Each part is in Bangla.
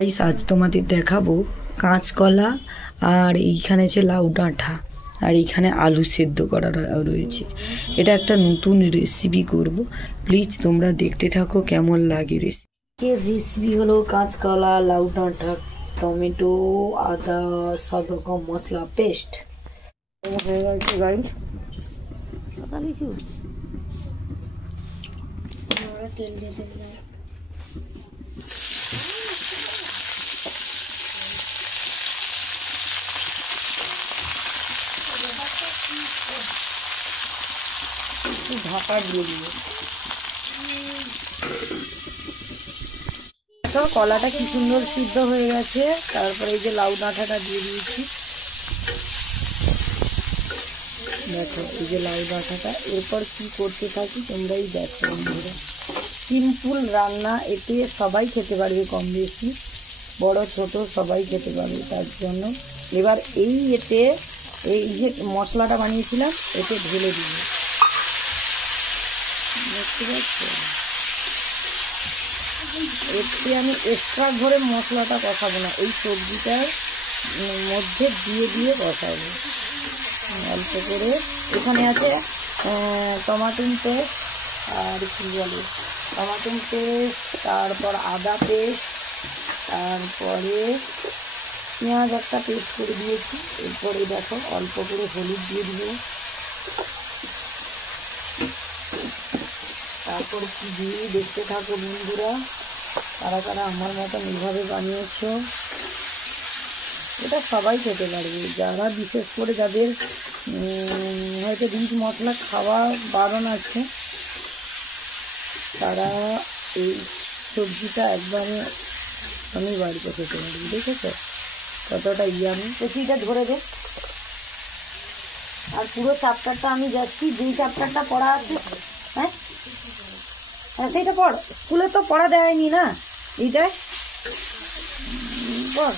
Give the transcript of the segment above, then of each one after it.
গাইস আজ তোমাদের দেখাবো কাঁচকলা আর এইখানে আছে লাউ ডাঁটা আর এইখানে আলু সেদ্ধ করা রয়েছে। এটা একটা নতুন রেসিপি করব, প্লিজ তোমরা দেখতে থাকো কেমন লাগে রেসিপি হলো কাঁচকলা, লাউ ডাঁটা, টমেটো, আদা, সব রকম মশলা পেস্ট হয়ে গেছে। গাইস কথা কিছু তেল দিয়ে দিলাম। ঢাকা দিয়ে দিব। কলাটা কি সুন্দর সিদ্ধ হয়ে গেছে। তারপরে এই যে লাউ ডাঁটাটা দিয়ে দিয়েছি। দেখো এই যে লাউ ডাঁটাটা। এরপর কি করতে থাকি তোমরাই দেখো বন্ধুরা। সিম্পল রান্না, এতে সবাই খেতে পারবে, কম বেশি বড় ছোট সবাই খেতে পারবে। তার জন্য এবার এতে এই যে মশলাটা বানিয়েছিলাম এতে ঢেলে দিব। দেখতে পাচ্ছ, এতে আমি এক্সট্রা ধরে মশলাটা কষাবো না, এই সবজিটার মধ্যে দিয়ে দিয়ে কষাবো অল্প করে। এখানে আছে টমাটো পেস্ট আর কি বলে টমাটো পেস্ট, তারপর আদা পেস্ট, তারপরে পেঁয়াজ একটা পেস্ট করে দিয়েছি। এরপরে দেখো অল্প করে হলুদ দিয়ে দিব। তারপর কি দিয়ে দেখতে থাকো বন্ধুরা, কারা কারা আমার মতন এইভাবে বানিয়েছো। এটা সবাই খেতে পারবে, যারা বিশেষ করে যাদের হয়তো রিচ মশলা খাওয়া বারণ আছে তারা এই সবজিটা একবারে আমি বাড়িতে খেতে পারবি। দেখেছো কতটা ইয়ামি। বেশিটা ধরে দে। আর পুরো চ্যাপ্টারটা আমি যাচ্ছি, যেই চ্যাপ্টারটা পড়া আছে। হ্যাঁ হ্যাঁ সেইটা পড়, স্কুলে তো পড়া দেয়নি না, এইটাই পড়।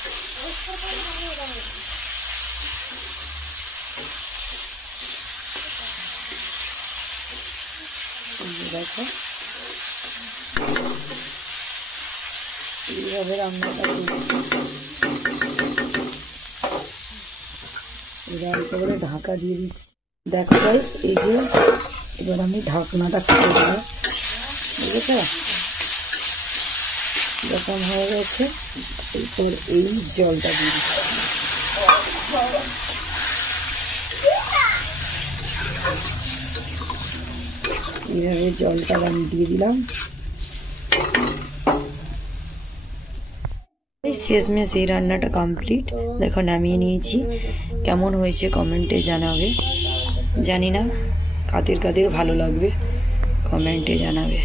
দেখো এইভাবে রান্নাটা করে ঢাকা দিয়ে দিচ্ছি। দেখো গাইস এই যে এবার আমি ঢাকনাটা খুলে দেবো। বুঝেছ যখন হয়ে গেছে এরপর এই জলটা দিয়ে দিচ্ছি। এইভাবে জলটা আমি দিয়ে দিলাম। শেষমেশ এই রান্নাটা কমপ্লিট। দেখো নামিয়ে নিয়েছি। কেমন হয়েছে কমেন্টে জানাবে। জানি না কাদের কাদের ভালো লাগবে, কমেন্টে জানাবে।